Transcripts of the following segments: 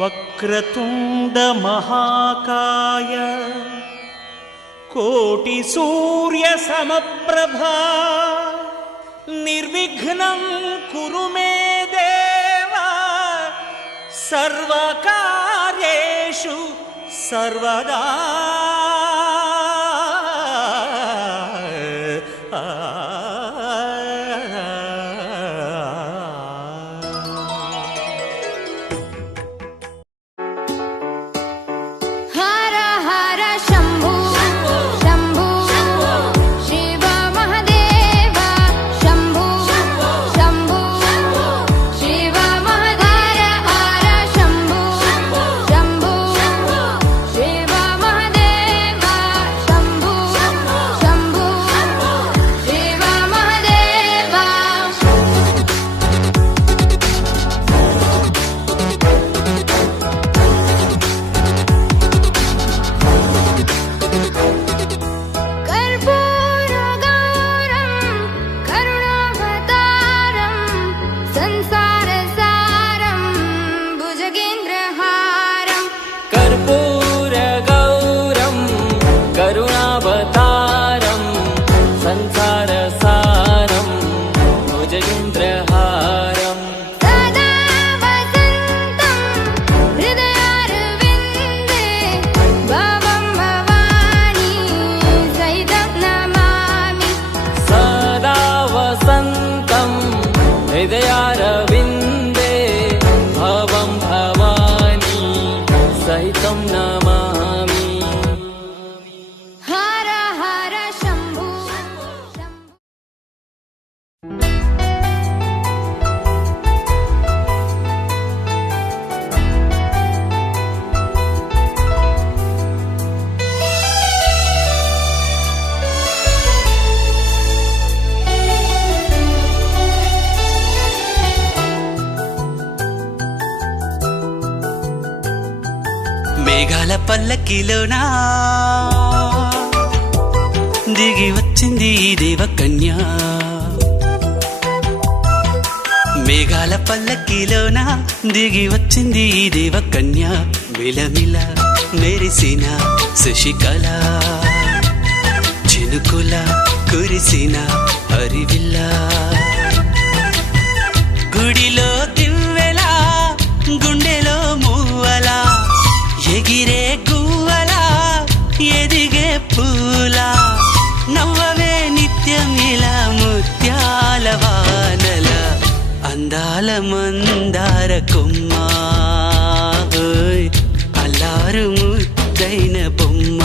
వక్రతుండ మహాకాయ కోటి సూర్య సమప్రభా నిర్విఘ్నం కురు మే దేవ సర్వకార్యేషు సర్వదా. హృదయారవిందే భవం భవాని సహితం నమామి. హర హర శంభు. మేఘాల పల్లకిలోనా దిగి వచ్చింది ఈ దేవకన్య. మేఘాల పల్లకిలోనా దిగి వచ్చింది ఈ దేవకన్య. మిలమిల మెరిసిన శశికళ చినుకుల కురిసిన హరివిల్ల. గుడిలో దివ్వెలా గుండెలో మూవలా ఎగిరే గువ్వలా ఎదిగే పూలా నవ్వవే నిత్యం ఇలా ముత్యాల వానల అందాల మందార కొమ్మ అల్లారు ముద్దైన బొమ్మ.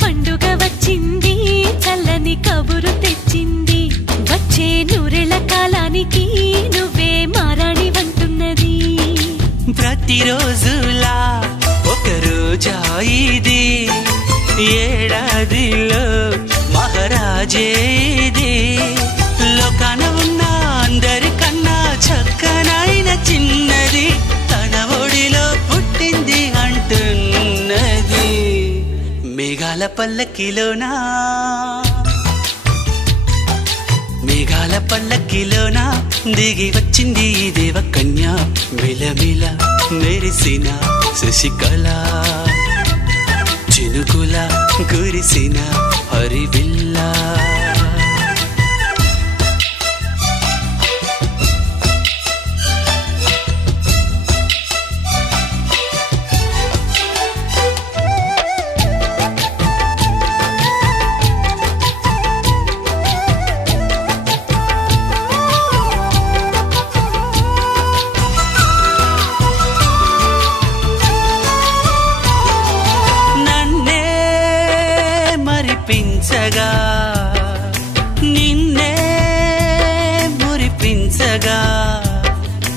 పండుగ వచ్చింది చల్లని కబురు తెచ్చింది వచ్చే నూరెల కాలానికి నువ్వే మారాణి వంటున్నది. ప్రతిరోజులా ఒక రోజా ఇది ఏడాదిలో మహారాజే ఇది. లోకాన ఉన్న అందరికన్నా చక్కనైన చిన్నది తన ఒడిలో పుట్టింది అంటున్నది. మేఘాల పల్లకిలోనా మేఘాల పల్లకిలోనా దిగి వచ్చింది ఈ దేవకన్య. మిలమిల మెరిసిన శశికళ చినుకుల కురిసిన హరివిల్లా. కవ్వించగా నిన్నే మురిపించగా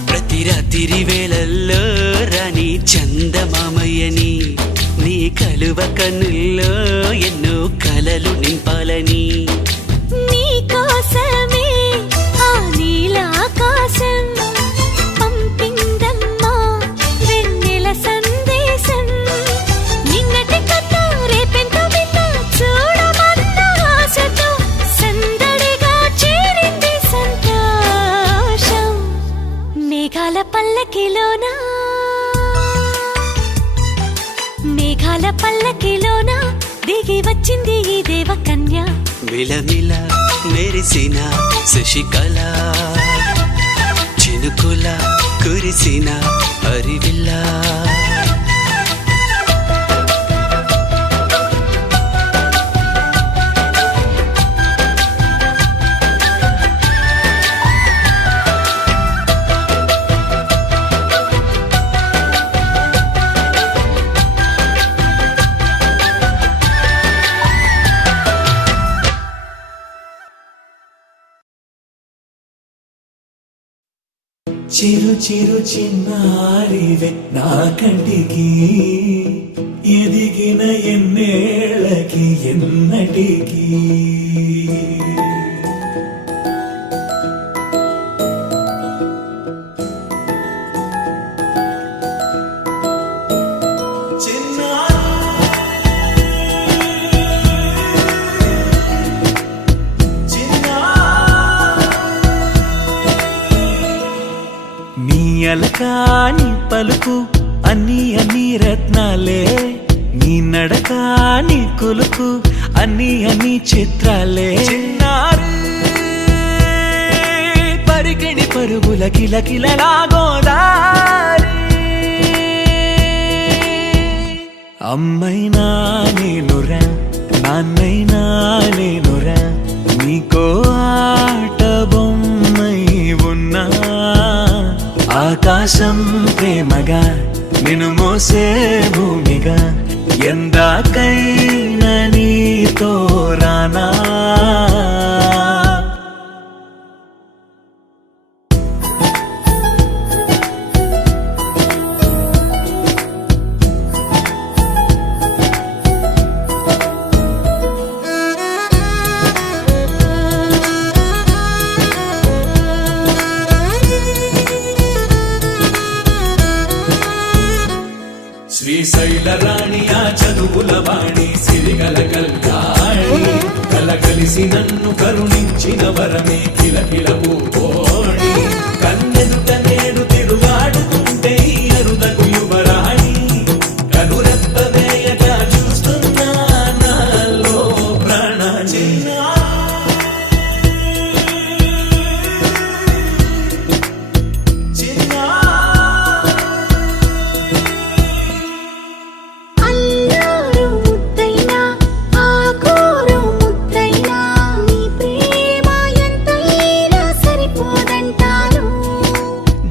ప్రతి రాత్రి వేళల్లో రాణి చందమామయ్యని నీ కలువ కన్నుల్లో ఎన్నో కలలు నింపాలని నీ కోసమే ఆ నీలాకాశం పంపిందమ్మా వెన్నెల సందేశం నిన్నటి కథ రేపెంత వింత చూడమన్న ఆశతో సందడిగా చేరింది సంతోషం మేఘాల పల్లకిలోనా మేఘాల పల్లకిలోనా దిగి వచ్చింది ఈ దేవకన్య మిలమిల మెరిసిన శశికళ చినుకుల కురిసిన హరివిల్లా చిరు చిరు చిన్నారివే నా కంటికి ఎదిగిన ఎన్నేళ్ళకి ఎన్నటికి అలకాని పలుకు అన్ని అన్ని రత్నాలే నీ నడకాని కులుకు అన్ని చిత్రాలే చిన్నారు పరికిణి పరుగుల కిలకిలలాగోదారి అమ్మైనా నేనురా నాన్నైనా నేనురా నీకో ఆట బొమ్మై ఉన్నా ఆకాశం ప్రేమగా నిన్ను మోసే భూమిగా ఎందాకైనా నీతో రానా శ్రీశైల రాణియా చదువుల వాణి సిరిగల కల్యాణి కలగలిసి నన్ను కరుణించిన వరమే కిలకిల పూకోణి కన్నెదుట నేడు తిరుగాడుతుంటే అరుదకు యువరాణి కనురెప్ప వేయగా చూస్తున్నా నాలో ప్రాణ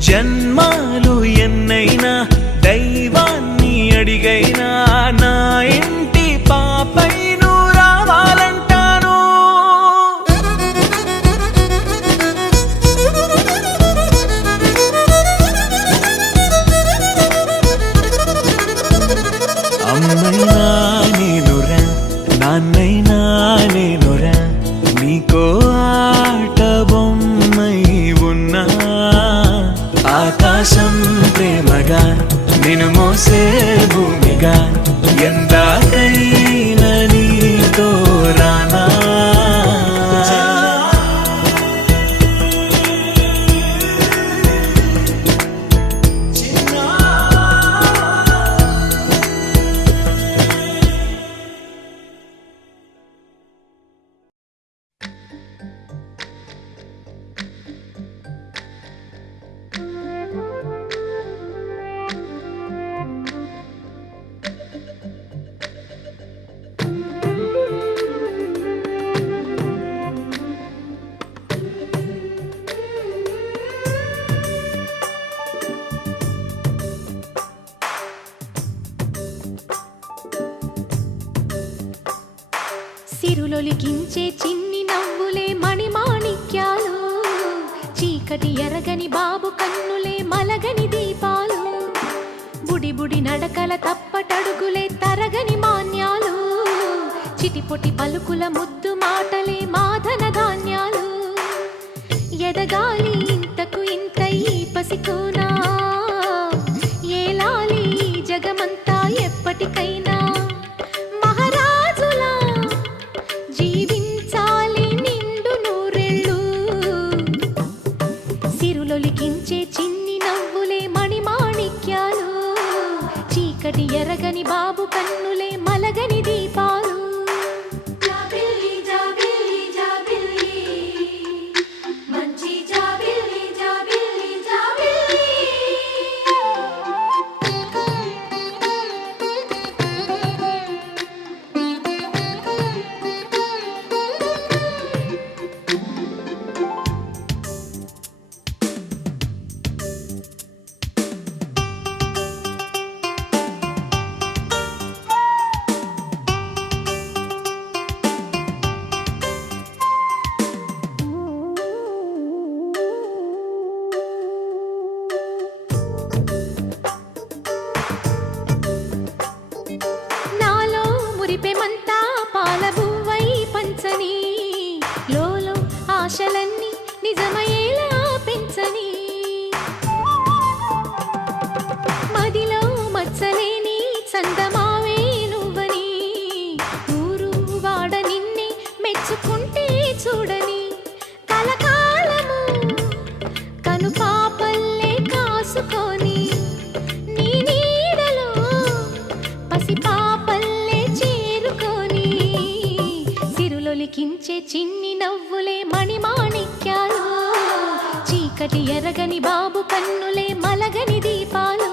జన్మాలు ఎన్నైనా దైవాన్ని అడిగైనా నా ఇంటి పాపై నువ్వు రావాలంటాను అమ్మైనా నేనురా నాన్నైనా నేనురా నీకో ఆట బొమ్మై ఉన్నా ఆకాశం ప్రేమగా నిన్ను మోసే భూమిగా ఎందాకైనా నీతో రానా సిరులొలికించే చిన్ని నవ్వులే మణిమాణిక్యాలు చీకటి ఎరగని బాబు కన్నులే మలగని దీపాలు బుడి బుడి నడకల తప్పటడుగులే తరగని మాన్యాలు చిటిపొటి పలుకుల ముద్దు మాటలే మాధన ధాన్యాలు ఎదగాలి ఇంతకు ఇంత ఈ పసికోనా ఏలాలి జగమంతా ఎప్పటికైనా మహారాజులా జీవించాలి నిండు నూరెళ్ళు సిరులొలికించే చిన్ని నవ్వులే మణిమాణిక్యాలు చీకటి ఎరగని బాబు కన్నులే మలగని దీపాలు జాబిల్లి జాబిల్లి జాబిల్లి మంచి జాబిల్లి జాబిల్లి జాబిల్లి నాలో మురిపెమంతా పాలబువ్వై పంచని లోలో ఆశలన్నీ నిజమయ్యేలా పెంచని మదిలో మచ్చలేని చందమావే నువ్వని ఊరు వాడ నిన్నే మెచ్చుకుంటే చూడని కలకాలము కను పాపల్లే కాసుకొని నీ నీడలో పసిపాపల్లే చేరుకొని సిరులొలికించే చిన్ని నవ్వులే మణిమాణిక్యాలు చీకటి ఎరగని బాబు కన్నులే మలగని దీపాలు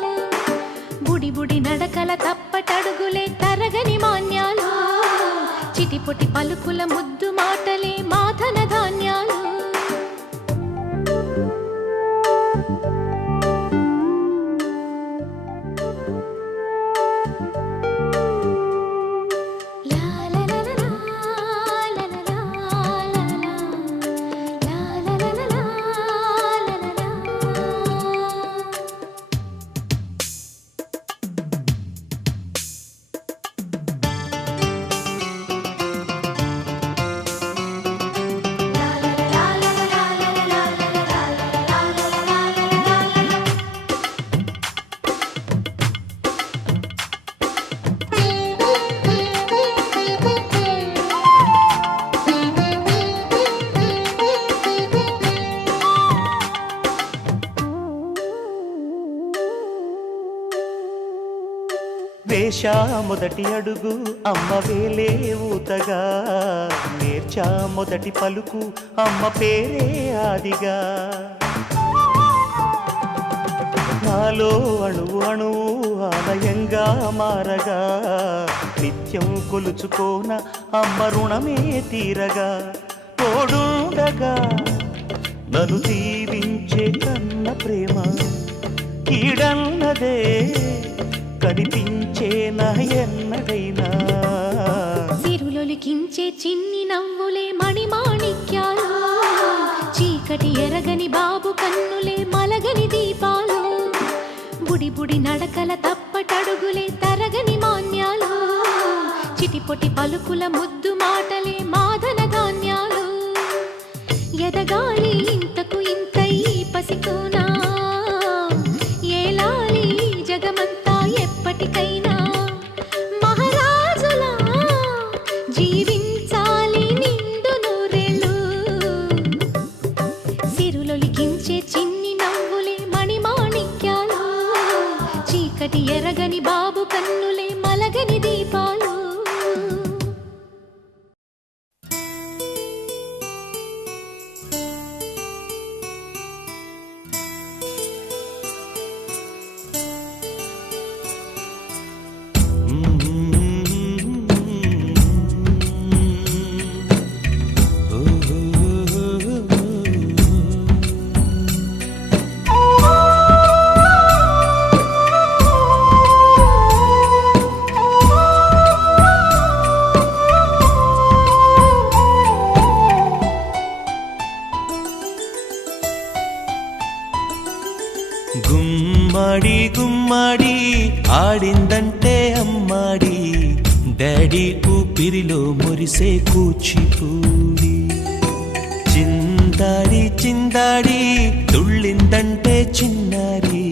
బుడి బుడి నడకల తప్పటడుగులే తరగని మాన్యాలు చిటిపొటి పలుకుల ముద్దు మాటలే మాధన ధాన్యాలు వేశా మొదటి అడుగు అమ్మ వేలే ఊతగా నేర్చా మొదటి పలుకు అమ్మ పేరే ఆదిగా నాలో అణువు అణువు ఆలయంగా మారగా నిత్యం కొలుచుకోన అమ్మ రుణమే తీరగా తోడుండగా నన్ను దీవించే కన్న ప్రేమ కీడన్నదే కనిపించే నా ఎన్నడైనా సిరులొలికించే చిన్ని నవ్వులే మణిమాణిక్యాలు చీకటి ఎరగని బాబు కన్నులే మలగని దీపాలు బుడి బుడి నడకల తప్పటడుగులే తరగని మాన్యాలు చిటిపొటి పలుకుల ముద్దు మాటలే మాధన ధాన్యాలు ఎదగాలి ఇంతకు ఇంత ఈ పసికోనా ఏలాలి జగమంతా ఎప్పటికైనా మహారాజులా జీవించాలి నిండు నూరెళ్ళు సిరులొలికించే చిన్ని నవ్వులే మణిమాణిక్యాలు చీకటి ఎరగని బాబు కన్నులే మలగని దీపాలు గుమ్మాడి ఆడిందంటే అమ్మాడి డాడీ ఊపిరిలో మురిసే కూచిపూడి చిందాడి చిందాడి తుళ్ళిందంటే చిన్నారి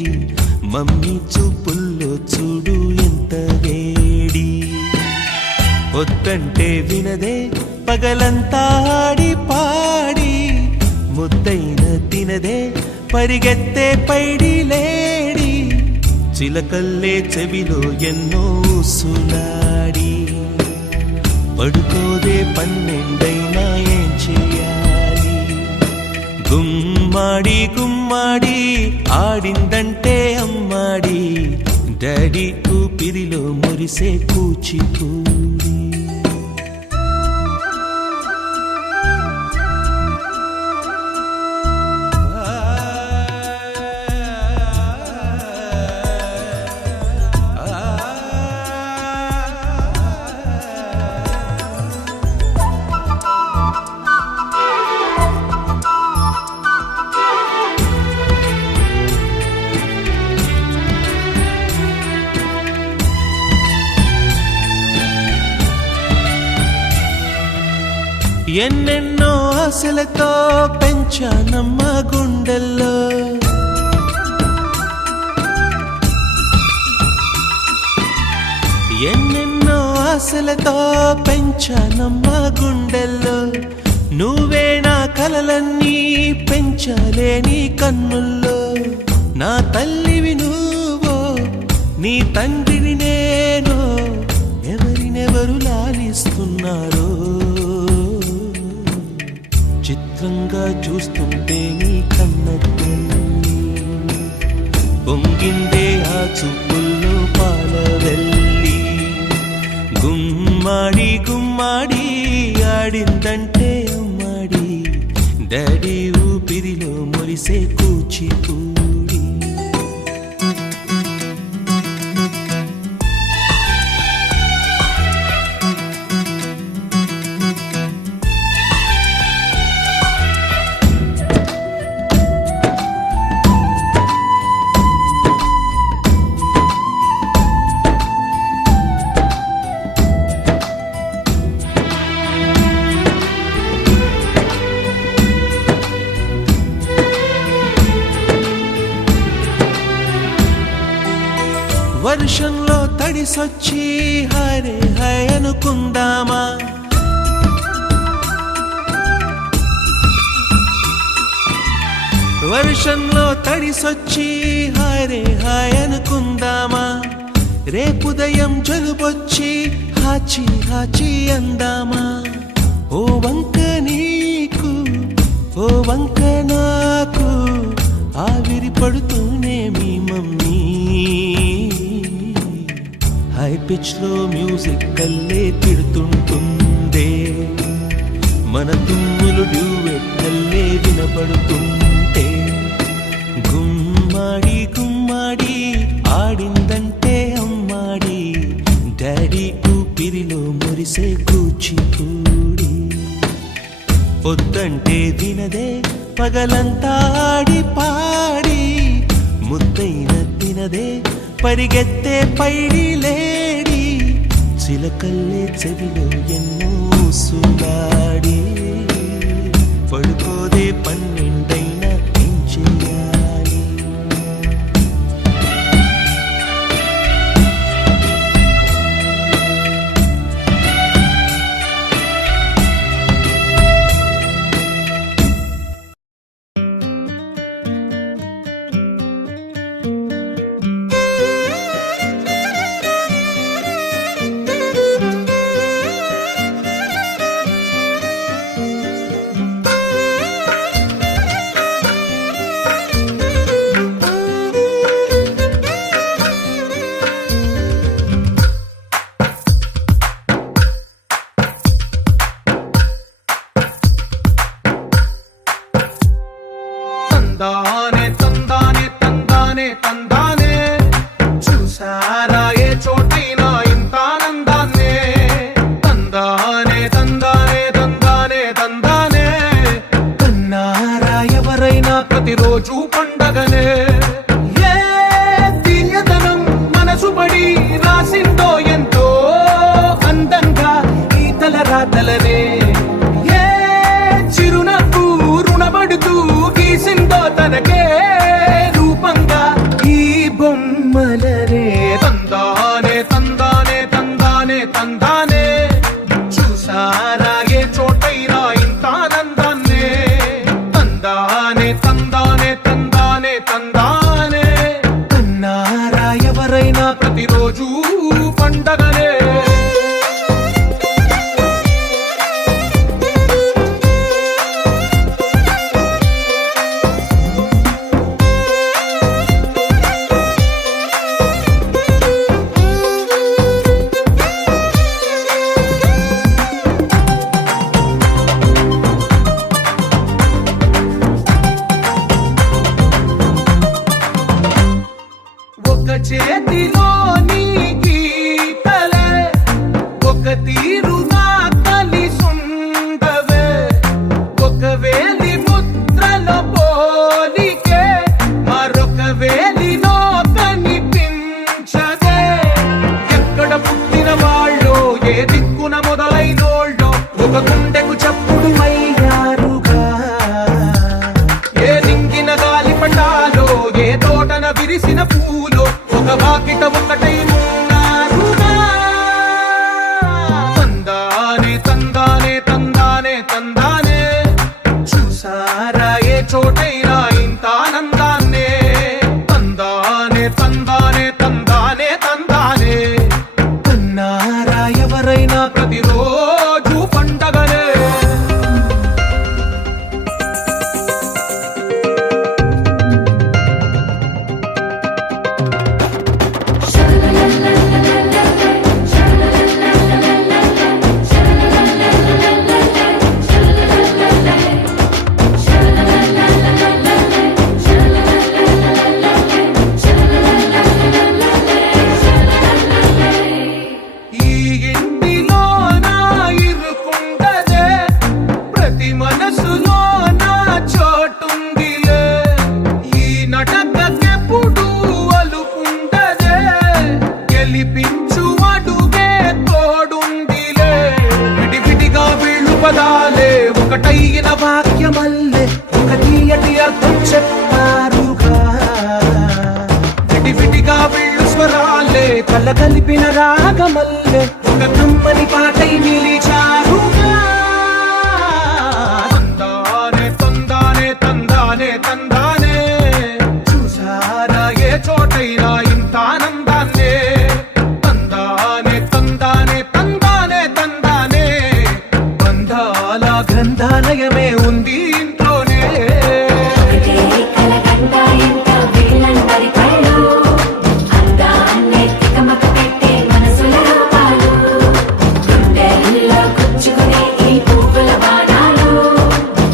మమ్మీ చూపుల్లో చూడు ఎంత వేడి వద్దంటే వినదే పగలంతా ఆడి పాడి ముద్దైన తినదే పరిగెత్తే పైడి లేడి చిలకల్లే చెవిలో ఎన్నో సులాడి పడుకోదే పన్నెండైనా ఏం చేయాలి గుమ్మాడి గుమ్మాడి ఆడిందంటే అమ్మాడి డాడీ ఊపిరిలో మురిసే కూచిపూడి ఎన్నెన్నో ఆశలతో పెంచానమ్మ గుండెల్లో ఎన్నెన్నో ఆశలతో పెంచానమ్మ గుండెల్లో నువ్వే నా కలలన్నీ పెంచాలే నీ కన్నుల్లో నా తల్లివి నువ్వో నీ తండ్రిని నేను ఎవరినెవరు లాలిస్తున్నారో చిత్రంగా చూస్తుంటే నీ కన్నెల్లి పొంగిందే ఆ చూపుల్లో పాలవెల్లి గుమ్మాడి గుమ్మాడి ఆడిందంటే అమ్మాడి డాడీ ఊపిరిలో మురిసే కూచిపూడి వర్షంలో తడిసొచ్చి హరే హై అనుకుందామా వర్షంలో తడిసొచ్చి హరే హై అనుకుందామా రేపుదయం జలుబొచ్చి హాచి హాచి అందామా ఓ వంక నీకు ఓ వంక నాకు ఆవిరి పడుతూనే మీ మమ్మీ హై పిచ్ లో మ్యూజిక్ కల్లే తిడుతుంటుందే మన తుమ్ములు డ్యూయెట్ కల్లే వినపడుతుంటే గుమ్మాడి గుమ్మాడి ఆడిందంటే అమ్మాడి డాడీ ఊపిరిలో మురిసే కూచిపూడి పొద్దంటే వినదే పగలంతా ఆడి పాడి ముద్దైన తినదే పరిగెత్తే పైడి లేడి చిలకల్లే చెవిలో ఎన్నో సులాడి పడుకోదే పన్నెండైనా ఏం చేయాలి తందానే ఏ చిరునవ్వు రుణపడుతూ గీసిందో తనకే రూపంగా ఈ బొమ్మలనే తందానే తందానే తందానే తందానే చూసారా ఏ చోటైనా ఇంత ఆనందాన్నే తందానే తందానే తందానే తందానే కన్నారా ఎవరైనా ప్రతిరోజు పండగనే ఒక చేతిలో నీ గీతలే ఒక తీరుగా కలిసుండవే ఒక వేలి ముద్రలో పోలికే మరొక వేలిలో కనిపించదే ఎక్కడ పుట్టిన వాళ్ళో ఏ దిక్కున మొదలైనోళ్ళో ఒక గుండెకు చప్పుడు అయ్యారుగా ఏ దింగిన గాలి పటాలో ఏ తోటన విరిసిన పూలో ఒక వాకిట ఒకటై ఉన్నారుగా తందానే తందానే తందానే తందానే చూసారా ఏ చోటైనా ఇంత ఆనందాన్నే తందానే తందానే తందానే తందానే కన్నారా ఎవరైనా ప్రతిరోజు పండగనే ఈ ఇంటిలో నా ఇరుకుండదే ప్రతి మనసులో నా చోటుందిలే ఈ నటకెప్పుడు అలుకుండదే గెలిపించు అడుగే తోడుందిలే విడివిడిగా వీళ్ళు పదాలే ఒకటైన వాక్యమల్లే ఒక తీయటి అర్థం చెప్పారుగా విడివిడిగా వీళ్ళు స్వరాలే కల కలిపిన రాగమల్లే ఒక కమ్మని పాటై నిలిచారుగా తందానే తందానే తందానే తందానే చూసారా ఏ చోటైనా ఇంత ఆనందాన్నే తందానే తందానే తందానే తందానే బంధాల గ్రంథాలయమే ఉంది ఇంట్లోనే ఒకటే కలకండ ఎంత వీళ్ళందరి కళ్ళు అందాన్నే తికమక పెట్టే మనసుల రూపాలు గుండెల్లో గుచ్చుకునే ఈ పువ్వుల బాణాలు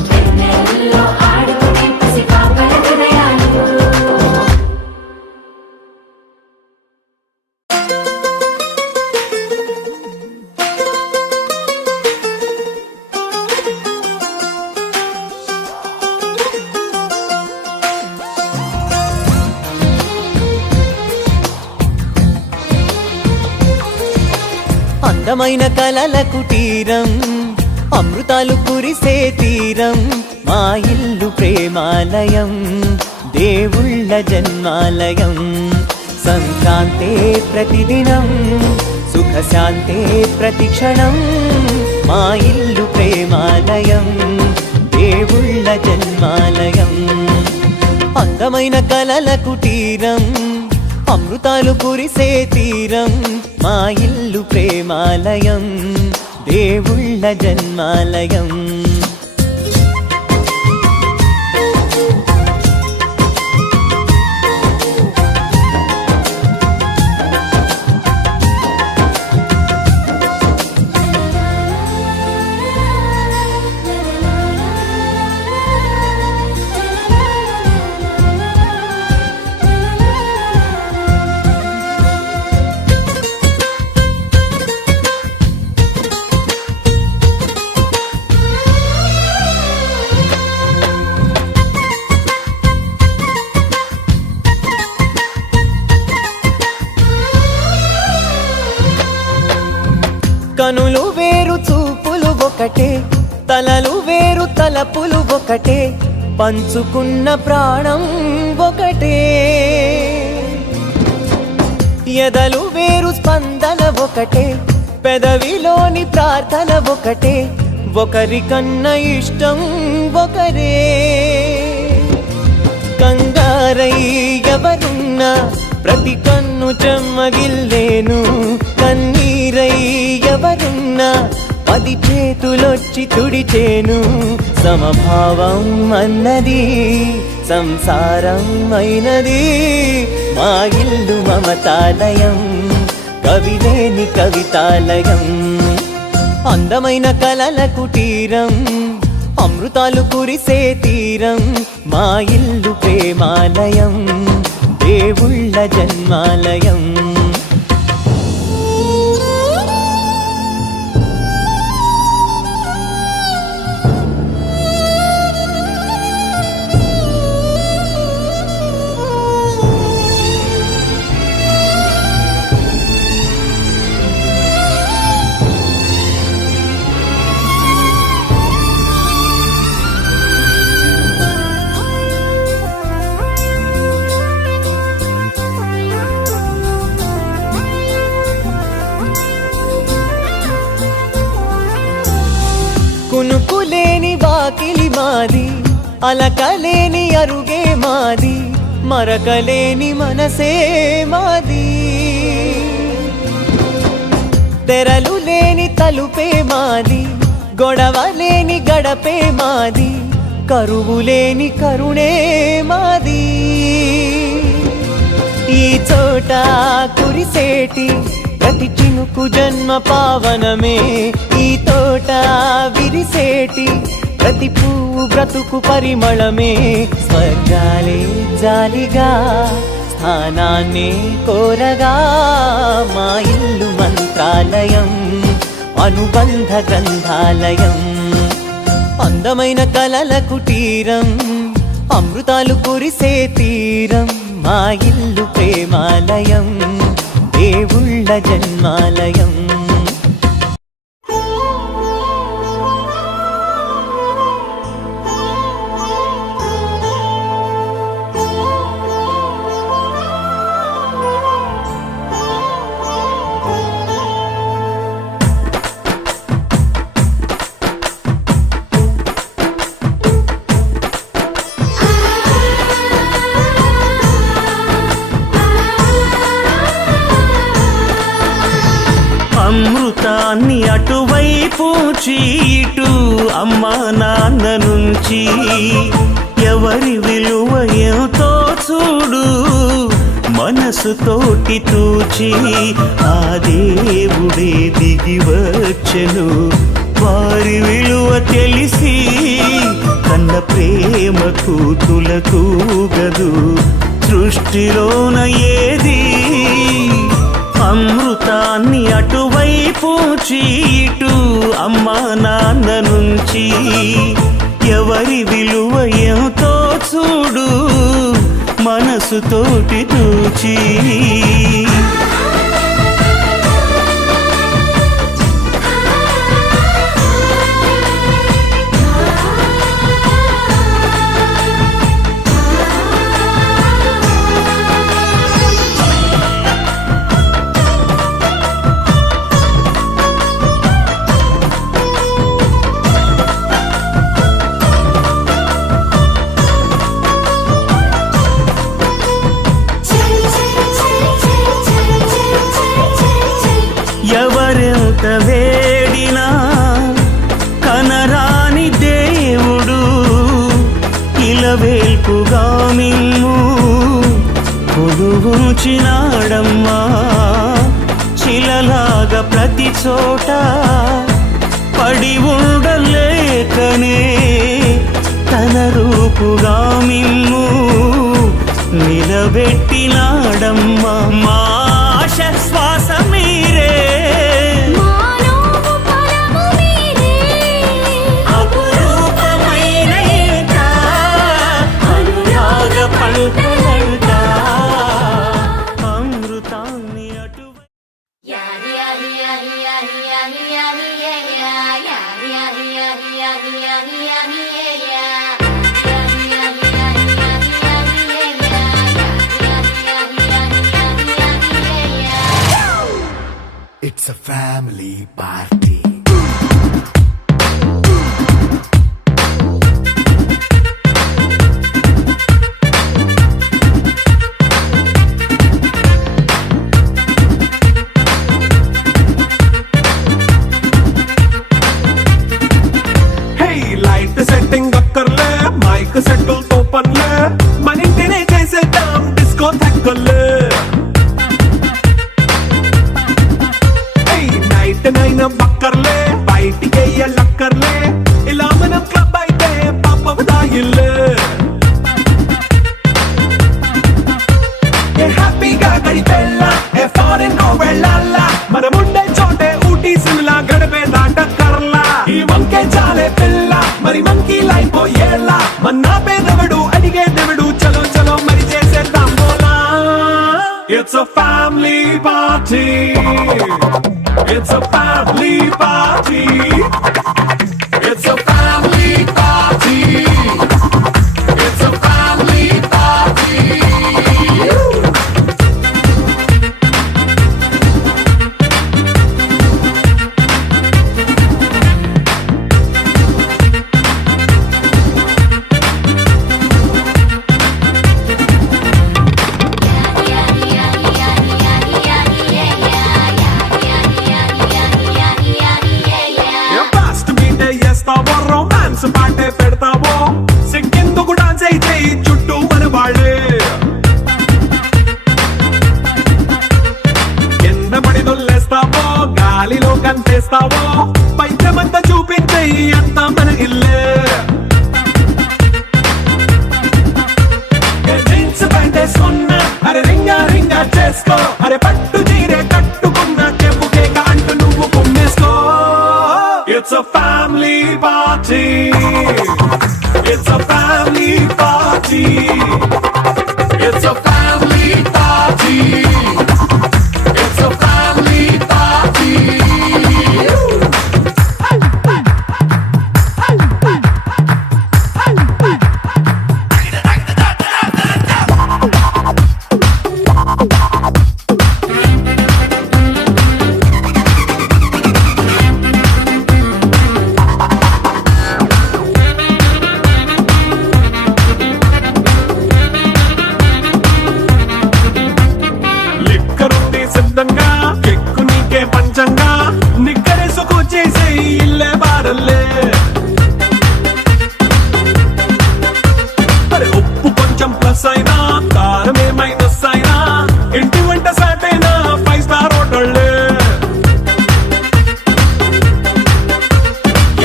వెన్నెల్లో ఆడుకునే పసిపాపల హృదయాలు అందమైన కలల కుటీరం అమృతాలు కురిసే తీరం మా ఇల్లు ప్రేమాలయం దేవుళ్ళ జన్మాలయం సంక్రాంతే ప్రతిదినం సుఖశాంతే ప్రతిక్షణం మా ఇల్లు ప్రేమాలయం దేవుళ్ళ జన్మాలయం అందమైన కలల కుటీరం అమృతాలు కురిసే తీరం మా ఇల్లు ప్రేమాలయం దేవుళ్ళ జన్మాలయం తలలు వేరు తలపులు ఒకటే, పంచుకున్న ప్రాణం ఒకటే. ఎదలు వేరు స్పందన ఒకటే, పెదవిలోని ప్రార్థన ఒకటే, ఒకరికన్నా ఇష్టం ఒకరే. కంగారై ఎవరున్నా ప్రతి కన్ను చెమ్మగిల్లేను, కన్నీరై ఎవరున్నా 10 చేతులొచ్చి తుడిచేను. సమభావం అన్నది సంసారం అయినది, మా ఇల్లు మమతాలయం, కవిలేని కవితాలయం. అందమైన కలల కుటీరం, అమృతాలు కురిసే తీరం, మా ఇల్లు ప్రేమాలయం, దేవుళ్ళ జన్మాలయం. కునుకులేని వాకిలి మాది, అలకలేని అరుగే మాది, మరకలేని మనసే మాది. తెరలు లేని తలుపే మాది, గొడవ లేని గడపే మాది, కరువు లేని కరుణే మాది. ఈ చోట కురిసేటి ప్రతి చినుకు జన్మ పావనమే, ఈ తోట విరిసేటి ప్రతి పువ్వు బ్రతుకు పరిమళమే. స్వర్గాలే జాలిగా స్థానాన్ని కోరగా, మా ఇల్లు మంత్రాలయం, అనుబంధ గ్రంథాలయం. అందమైన కలల కుటీరం, అమృతాలు కురిసే తీరం, మా ఇల్లు ప్రేమాలయం, దేవుళ్ళ జన్మాలయం. అమృతాన్ని అటువైపు చీటు, అమ్మా నాన్న నుంచి ఎవరి విలువ ఎంతో చూడు, మనసుతోటి తూచి ఆ దేవుడే దిగి వచ్చెను. వారి విలువ తెలిసి కన్న ప్రేమకు తులతూగదు, సృష్టిలోన ఏది. అమృతాన్ని అటువైపు చీటు, అమ్మా నాన్న నుంచి ఎవరి విలువ ఎంతో చూడు, మనసుతోటి తూచి. ఎవరెంత వేడినా కనరాని దేవుడు, ఇలవేల్పుగా మిమ్ము కొలువుంచినాడమ్మా. శిలలాగా ప్రతి చోట పడి ఉండలేకనే తన రూపుగా మిమ్ము నిలబెట్టినాడమ్మా. మా ఆశ శ్వాస మీరే, అపురూపమైన ఇంట అనురాగ పంటలంట, అమృతాన్ని అటు. Yeah, yeah, yeah, yeah, yeah, yeah, yeah, yeah, yeah, yeah, yeah, yeah, yeah. It's a family party. Hey, light setting అక్కర్లే మైక్ సెట్టులతో పనులే మన ఇంటినే చేసేద్దాం డిస్కో థెక్కలే నైట్ నైన్ బక్కర్లే బయటికి లక్కర్లే ఇలా మనం క్లబ్ అయితే పాప దాయిల్లే హ్యాపీగా గడిపెళ్ళ ఏ ఫారెన్ నో వెళ్ళాల మనం ఉండే చోటే ఊటీ సిమ్లా గడిపే దాటక్కర్లా ఈ వంకే చాలే పిల్ల మరి మంకీ లైఫ్ ఏళ్ళ మన్నా పేదవడు అడిగే దేవుడు చలో చలో మరి చేసేద్దాం బోలా It's a family party. It's a family party. It's a family party. It's a family party. Romance పాటే పెడతావో సిగ్గెందుకు డాన్స్ అయితే చుట్టూ మన వాళ్ళే కింద పడి దొల్లేస్తావో గాలిలో కంటేస్తావో పైద్యమంతా చూపించే అంతా మన ఇల్లే జీన్స్ ప్యాంటేసుకున్నా అరే రింగా రింగా చేసుకో అరే పట్టు చీరే కట్టుకున్న చెంపు కేక అంటూ నువ్వు కుమ్మేసుకో It's a family party. It's a family party. It's a family party. It's a family party. సిద్ధంగా ఎక్కు నీకే పంచంగా నిక్కరేసుకు చేసే ఇల్లే బారల్లే అరే ఉప్పు కొంచెం ప్లస్ అయినా కారమే మైనస్ అయినా ఇంటి వంట సాట్ అయినా 5 స్టార్ హోటళ్ళే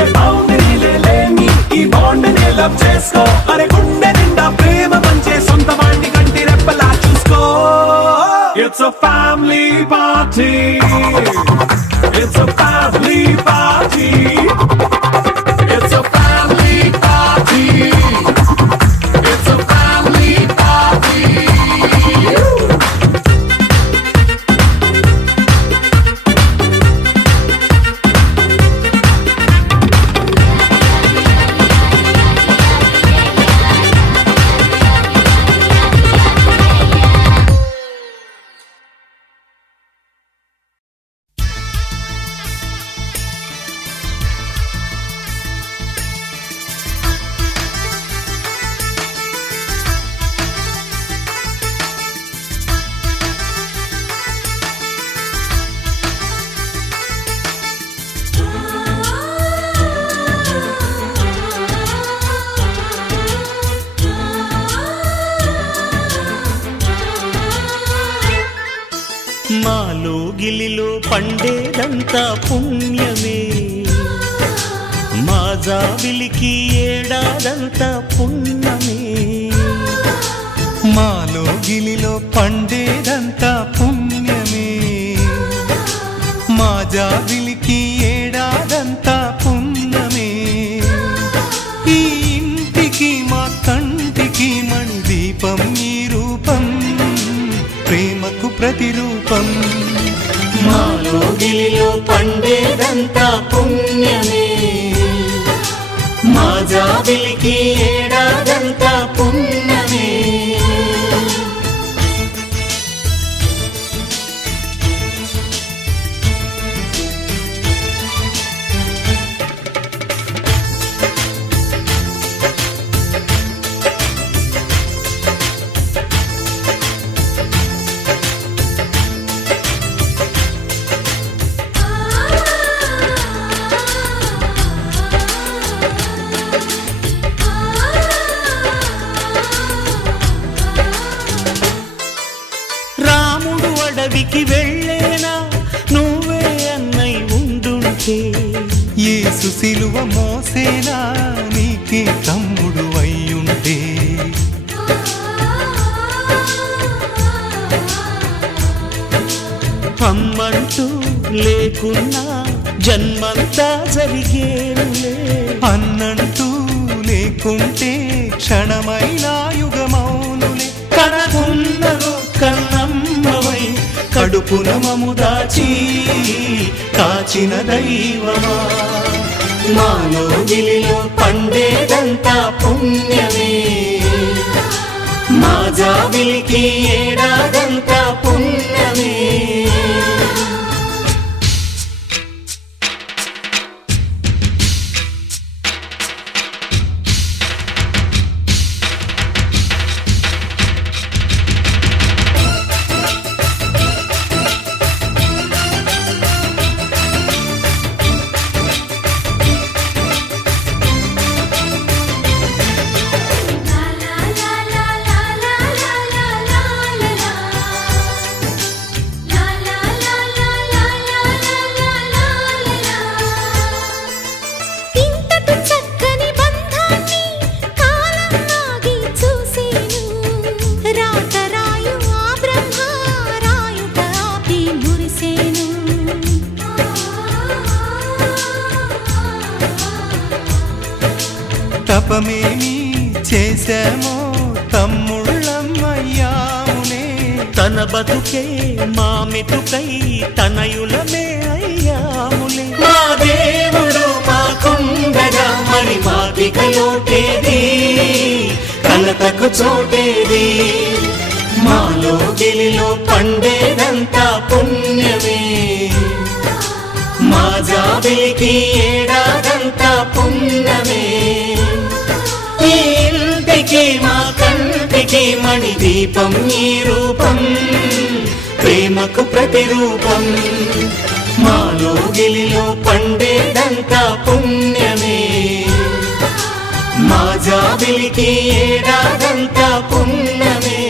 ఏ బౌండరీలే లేని ఈ బాండ్ ని లవ్ చేసుకో అరే గుండె నిండా ప్రేమ పంచే సొంత వాడిని కంటి రెప్పలా చూసుకో It's a family party. It's a family party. It's a family party. It's a family party. మాలో గిలిలో పండేదంతా పుణ్యమే మా జాబిలికి ఏడాదంతా పుణ్యమే మాలో గిలిలో పండేదంతా పుణ్యమే మా జాబిలికి ఏడాదంతా పుణ్యమే ఈ ఇంటికి మా కంటికి మణి దీపం ఈ రూపం ప్రేమకు ప్రతిరూపం మాలో గిలిలో పండేదంతా పుణ్యమే మా జాబిలికి ఏడాదంతా పుణ్యమే. రాముడు అడవికి వెళ్ళేనా నువ్వే అన్నై ఉండుంటే, యేసు సిలువ మోసేనా నీకే తమ్ముడు అయ్యుంటే. అమ్మంటూ లేకున్నా జన్మంతా జరిగేనులే. అన్నంటూ లేకుంటే క్షణమైనా యుగమౌనులే. కనకున్నదో కన్నమ్మవై కడుపున మము దాచి కాచిన దైవమా. మాలో గిలిలో పండేదంతా పుణ్యమే. మా జాబిలికి ఏడాదంతా పుణ్యమే. ఇంతటి చక్కని బంధాన్ని కాలం ఆగి చూసేను. రాత రాయు ఆ బ్రహ్మ రాయుట ఆపి మురిసేను. తపమేమి చేశామో తమ్ముళ్ళమ్మయ్యామునే. తన బతుకే మా మెతుకై తనయులమే అయ్యాములే. మా దేవుడు మాకుండగా మరి మాకిక లోటేది, కలతకు చోటేది. మాలో గిలిలో పండేదంతా పుణ్యమే. మా జాబిలికి ఏడాదంతా పుణ్యమే. ఈ ఇంటికి మా కంటికి మణి దీపం ఈ రూపం, ప్రేమకు ప్రతిరూపం. మాలో గిలిలో పండేదంతా పుణ్యమే. మా జాబిలికి ఏడాదంతా పుణ్యమే.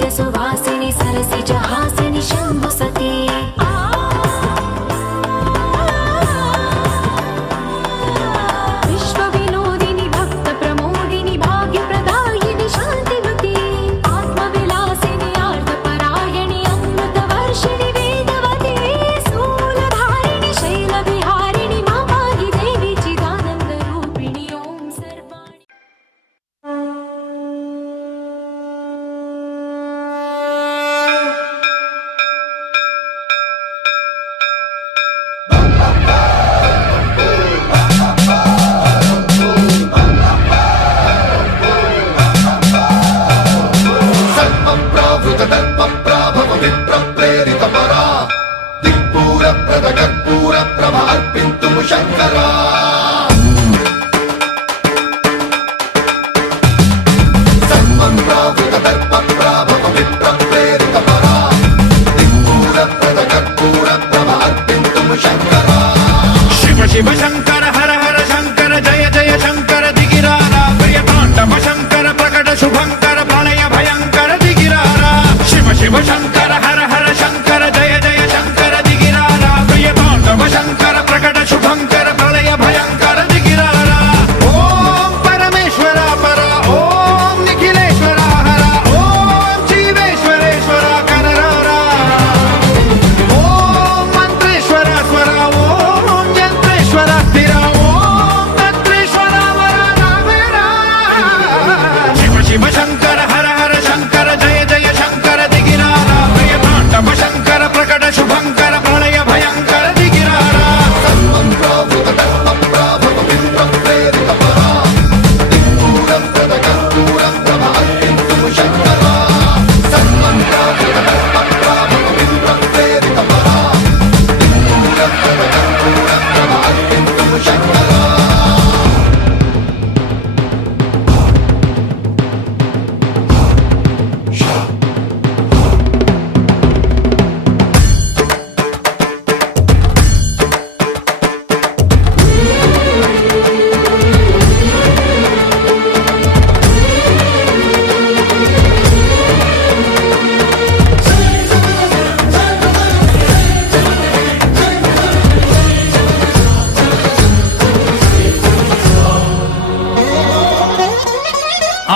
నిత్య సువాసిని సరసిజ హాసిని శంభు సతీ విశ్వ వినోదిని భక్త ప్రమోదిని భాగ్య ప్రదాయిని శాంతివతి ఆత్మ విలాసిని ఆర్ధ పరాయణి అమృత వర్షిణి వేదవతి స్థూలధారిణి శైల విహారిణి మామాగి దేవి చిదానంద రూపిణి ఓం సర్వాణి శివ శివ శంకర హర హర శంకర జయ జయ శంకర దిగిరారా ప్రియ తాండవ శంకర ప్రకట శుభంకర ప్రళయ భయంకర దిగిరారా శివ శివ శంకర హర హర శంకర జయ జయ శంకర దిగిరారా ప్రియ తాండవ శంకర ప్రకట శుభంకర ప్రళయ భయంకర దిగిరారా ఓం పరమేశ్వర పర ఓం నిఖిలేశ్వర హర ఓం జీవేశ్వరేశ్వర కనరారా ఓం మంత్రేశ్వర స్వర ఓం యంత్రేశ్వర స్థిర ఓం తంత్రేశ్వర వర నావేరా శివ శివ శంకర హర హర శంకర జయ జయ శంకర దిగిరారా ప్రియ తాండవ శంకర ప్రకట శుభంకర ప్రళయ భయంకర దిగిరారా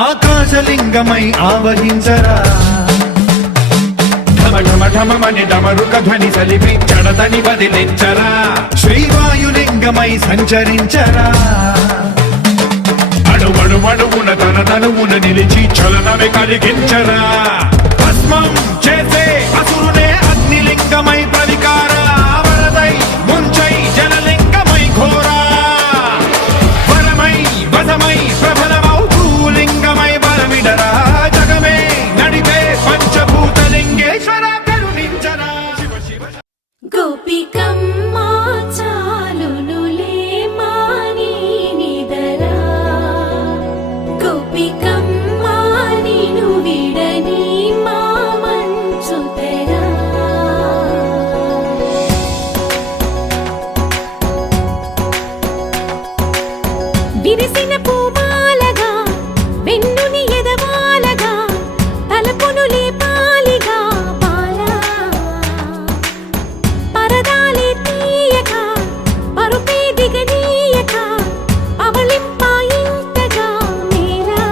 ఆకాశలింగమై ఆవహించరా ఢమ ఢమ ఢమమని డమరుక ధ్వని సలిపి జడదని బదిలించరా శ్రీవాయులింగమై సంచరించరా అడుగడుగడుగున తన తనువున నిలిచి చలనమే కలిగించరా భస్మం చేసే అసురునే అగ్నిలింగమై ప్రవికారా వరదై ముంచై జలలింగమై ఘోరా వరమై వసమై ప్రబలమౌ భూలింగమై బలమిడరా జగమే నడిపే పంచభూతలింగేశ్వర కరుణించరా శివ శివ గోపికమ్మ చాలునులే మాని నిదరా గోపికమ్మ నిను విడని మా మంచు తెరా విరిసిన పూమాలగా వెన్నుని ఎదవాలగా తలపును లేపాలిగా బాలా పరదాలే తీయక పరుపే దిగనీయక అవలింపాయింతగా మేరా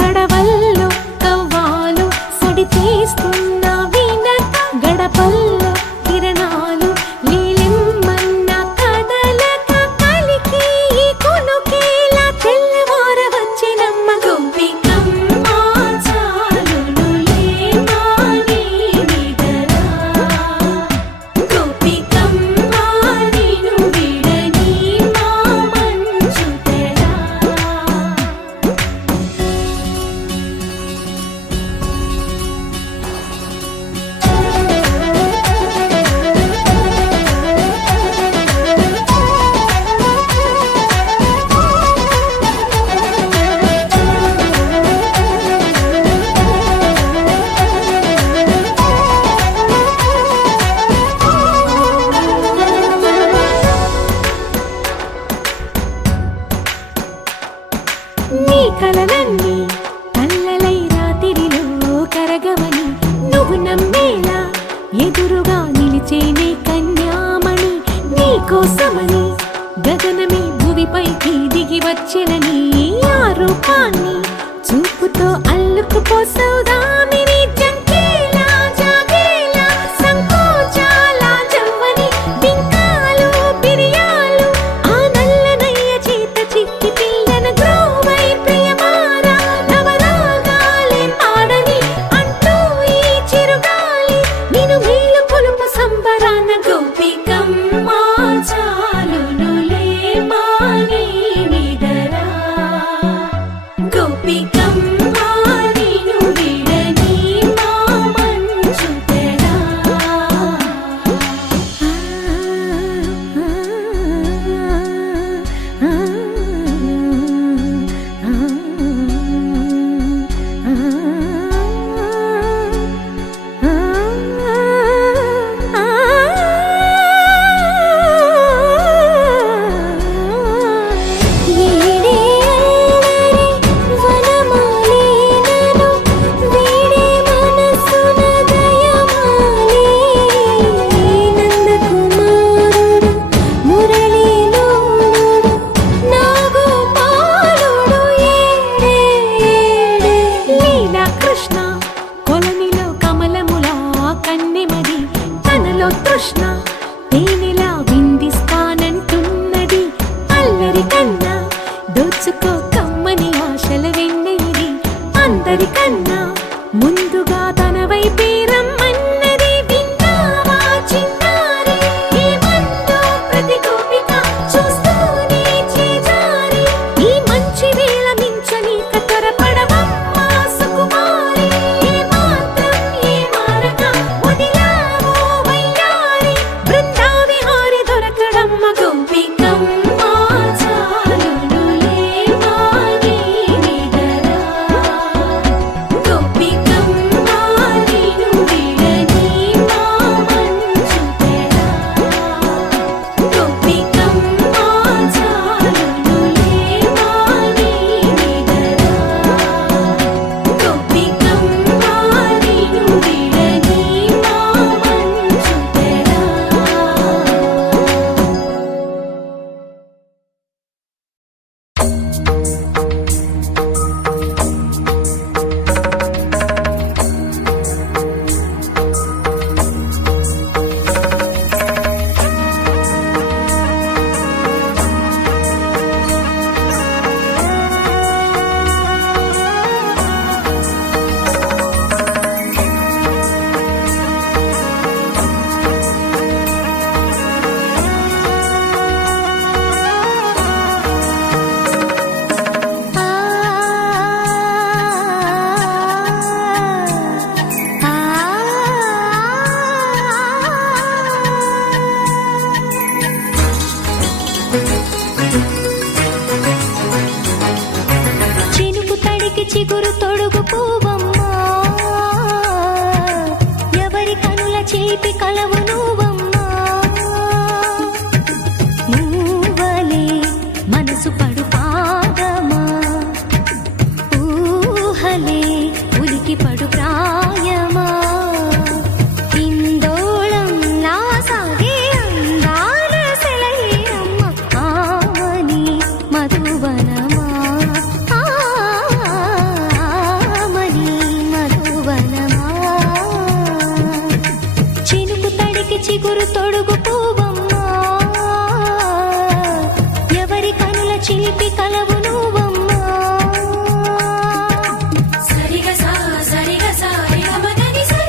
కడవల్లో కవ్వాలు సడి తీస్తున్న వీణత గడపల్లో కిరణాలు నీలిమ్మన్న కదలక కలికి కొనుకేలా తెల్లవార వచ్చినమ్మ గోపికమ్మ చాలునులే మాని నిదరా గోపికమ్మ నిను విడని మా మంచు తెరా కృష్ణ తేనెలా విందిస్తానంటున్నది అల్లరి కన్నా దోచుకో కమ్మని ఆశల వెన్నెయిది అందరికన్నా ముందుగా తన వైపే రమ్మన్నది విన్నావా చిన్నారి ఏమందో ప్రతి గోపిక చూస్తూనే చేజారి ఈ మంచి వేళ మించని త్వరపడవమ్మా సుకుమారి ఏ మాత్రం ఏ మారక వదిలావో వయ్యారి బృందావిహారి దొరకడమ్మ గోపికమ్మ చాలునులే మాని నిదరా గోపికమ్మ నిను విడని మా మంచు తెరా గోపికమ్మ చాలునులే మాని నిదరా గోపికమ్మ నిను విడని మా మంచు తెరా చినుకు తడికి చిగురు తొడుగు పూవమ్మా ఎవరి కనుల చేతి కలవు నువ్వమ్మా మూవలే మనసు పడు పాదమా ఊహలే ఉలికి పడు ప్రాయమా ఇందోళం నా సాగే అందాల సెలయేరమ్మ ఆమని మధువనమా ఆమని మధువనమా చినుకు తడికి చిగురు తొడుగు పూవమ్మా ఎవరి కనుల చిలిపి కలవు నువ్వమ్మా సరిగ సా సరిగ సా రిగమగని సరి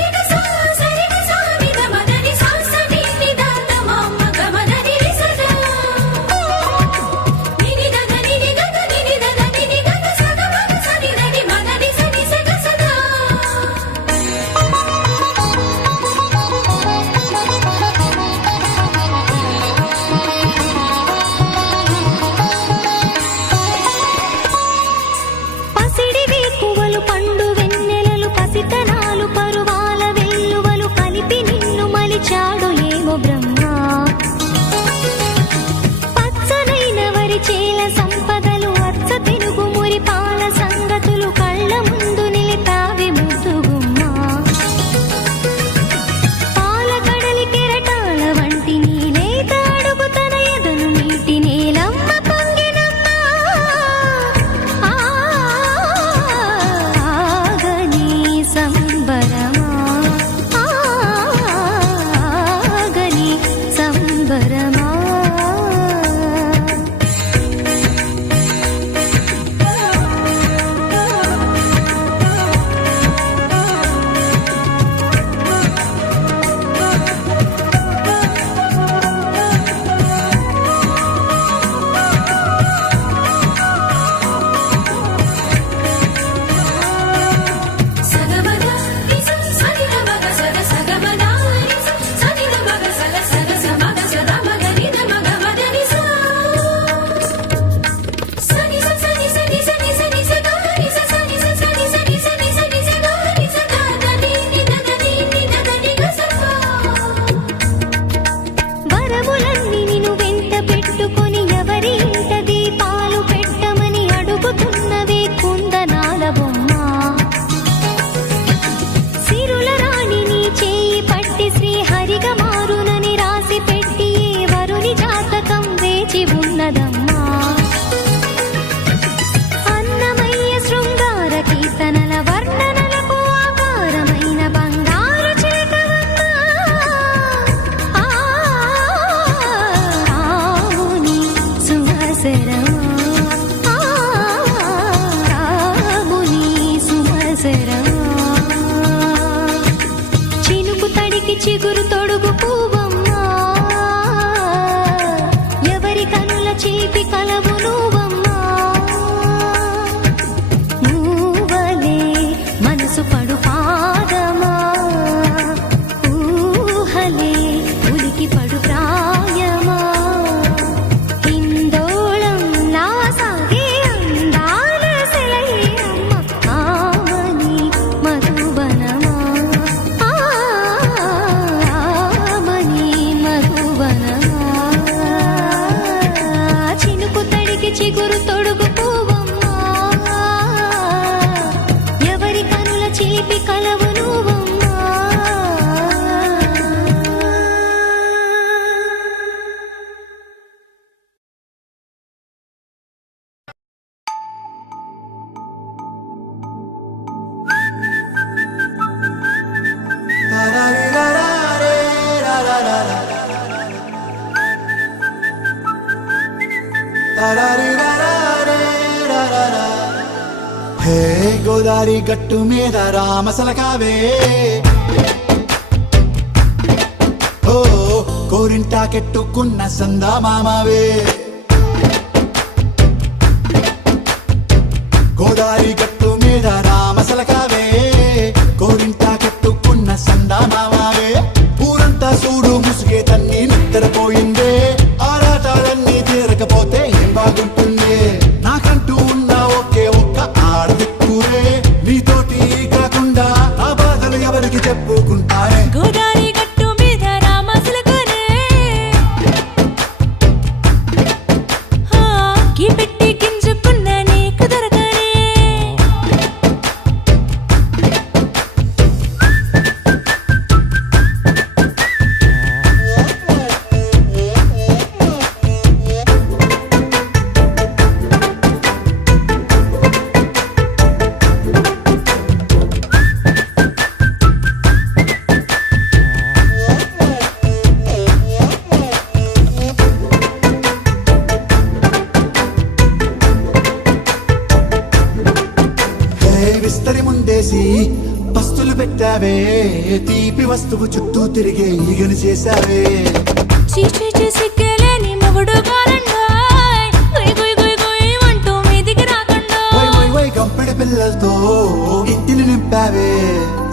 చిగురు తొడుగు పువ్వమ్మా ఎవరి కనుల చీపి కలవు నువ్వమ్మా మూవలే మనసు పడు పాదమా ఊహలే ఉలికి పడు ప్రాయమా హిందోళం నా సాగే అందాల సెలయేమ్మ ఆమని మధువనమా ఆమని మధువనమా చినుకు తడికి చిగురు తొడుగు పువ్వమ్మా ఎవరి కనుల చీపి కలవు నువ్వమ్మా హే గోదారి గట్టు మీద రామసలకావే ఓ కోరింటా కెట్టుకున్న సందా మామావే గోదారి గట్టు మీద రామసలకావే కోరింటా కెట్టుకున్న సందా మామావే ఊరంతా చూడు ముసుగే తన్ని నిద్రపోయిందే ఆరాటాలన్నీ తీరకపోతే ఏం బాగుంటుంది నాకంటూ ఉన్న ఒకే ఒక్క ఆడదిక్కురే నీతోటి కాకుండా ఆ బాధలు ఎవరికి చెప్పుకుంటారే గోదారి గట్టు మీద రామసులకనే గీ పెట్టి గింజుకున్న నీకు దొరకనే హే విస్తరి ముందేసి పస్తులు పెట్టావే తీపి వస్తువు చుట్టూ తిరిగే ఈగని చేశావే చీచీ సిగ్గలేని మొగుడు కాలండాయ్ గుయ్ గుయ్ గుయ్ గుయ్ అంటూ మీదికి రాకుండా వై గంపెడి పిల్లలతో ఇంటిని నింపావే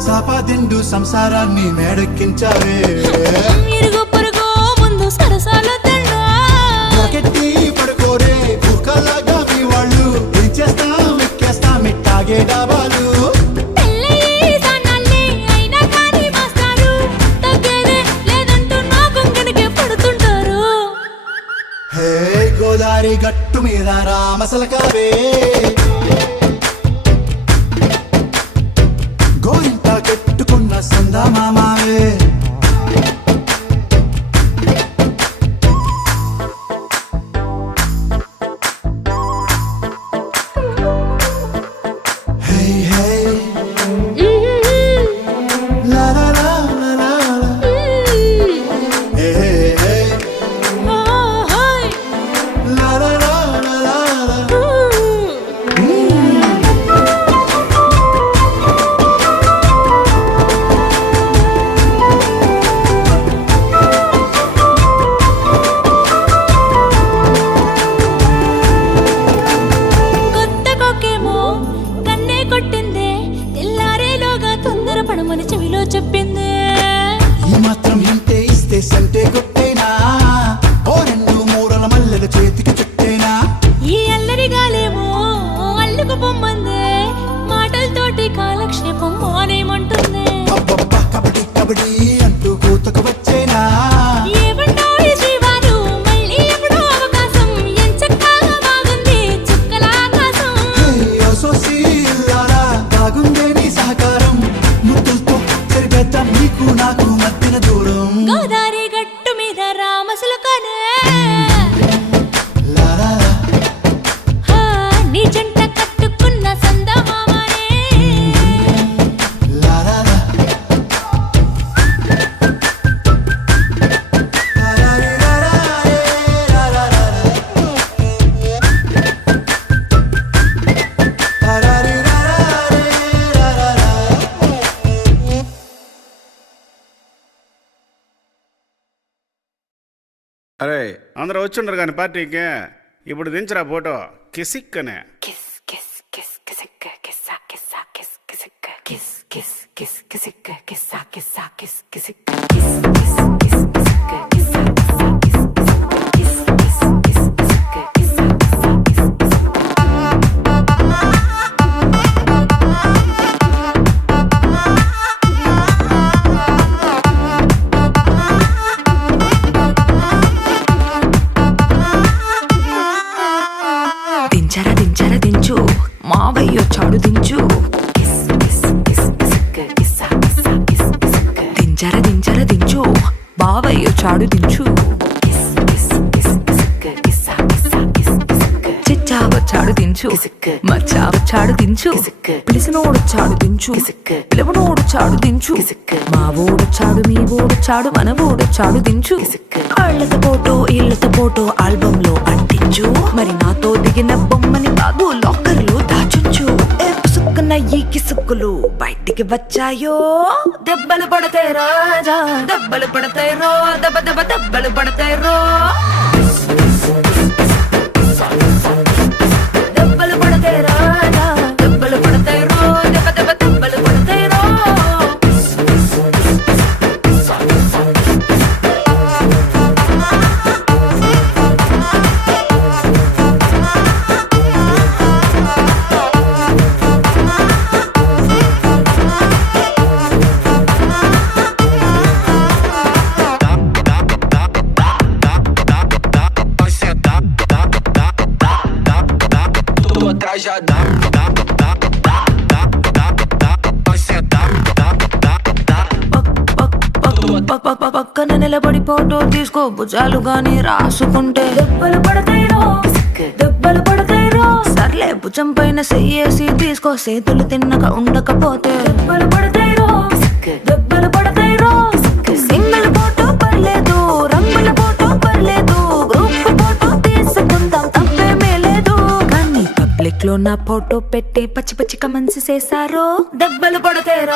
సాపాదిండు సంసారాన్ని మేడెక్కించావే ఇరుగు పొరుగు ముందు సరసాల తండా నాకెట్టి పడుకోరే కుక్కలాగా మీ వాళ్ళు ఏం చేస్తాం ఎక్కేస్తాం ఇట్టాగే డాబాలు పెళ్ళయి సన్నాళ్ళే అయినా కానీ మాస్తారు తగ్గేదే లేదంటూ నా కొంగనికే పడుతుంటారు హే గోదారి గట్టు మీద రామసలకావే గోరింట కెట్టుకున్న సందా మామావే హే హే లా లా లా లా లా లా. హే హే ఓహోయ్ లా లా లా లా లా లా. కొత్త కొక్కేమో కన్నే కొట్టిందే తెల్లారేలోగా తొందర పడమని చెవిలో చెప్పిందే ఈ మాత్రం ఇంటే ఇస్తే సంటే కొట్టేనా ఓ రెండు మూరల మల్లెల చేతికి చుట్టేనా ఈ అల్లరి గాలేమో అల్లుకు పొమ్మందే మాటలతోటి కాలక్షేపం మానేమంటుందే అబ్బబ్బా కబడ్డీ కబడ్డీ అంటూ కూతకు వచ్చేనా ఏమంటాయి శ్రీవారు మళ్ళీ ఎప్పుడో అవకాశం ఎంచక్కా బాగుంది చుక్కల ఆకాశం హే సోసి లారా బాగుందే నీ సహకారం ముద్దులతో సరిపెద్దాం నీకు నాకు మధ్యన దూరం గోదారి గట్టు మీద రామసులకనే లారా నీ జంట కట్టుకున్న సందమామనే లారా అరే అందరూ వచ్చిండ్రు కానీ పార్టీకి ఇప్పుడు దించరా ఫోటో కిసిక్ అనే దించరా దించరా దించు మావయ్య చాడు దించు దించరా దించరా దించు బావయ్య చాడు దించు చిచ్చావ చాడు దించు మచ్చావ చాడు దించు పిలిసినోడు చాడు దించు పిలవనోడు చాడు దించు మా ఓడు చాడు మీ ఓడు చాడు మన ఓడు చాడు దించు కాళ్ళతో ఫోటో ఇళ్ళతో ఫోటో ఆల్బమ్ లో అంటించు మరి నాతో దిగిన బొమ్మని బాబు లాకర్ లో దాచుంచు పుసుక్కున్న ఈ కిసుక్కులు బయటికి వచ్చాయో దెబ్బలు పడతాయి రాజా దెబ్బలు పడతాయి రో దెబ్బ దెబ్బ దెబ్బలు పడతాయి రో దెబ్బలు పడతాయి రాజా దెబ్బలు పడతాయి రో దెబ్బ దెబ్బ దెబ్బలు పడతాయి రో పక్కన నిలబడి ఫోటో తీసుకో భుజాలు గాని రాసుకుంటే దెబ్బలు పడతాయిరో దెబ్బలు పడతాయిరో సర్లే భుజం పైన చెయ్యేసి తీసుకో చేతులు తిన్నక ఉండకపోతే దెబ్బలు పడతాయిరో దెబ్బలు పడతాయిరో సింగిల్ ఫోటో పర్లేదు రంగుల ఫోటో పర్లేదు గ్రూప్ ఫోటో తీసుకుందాం తప్పేమీ లేదు కానీ పబ్లిక్ లో నా ఫోటో పెట్టి పచ్చి పచ్చి కమెంట్స్ చేశారో దెబ్బలు పడతాయిరో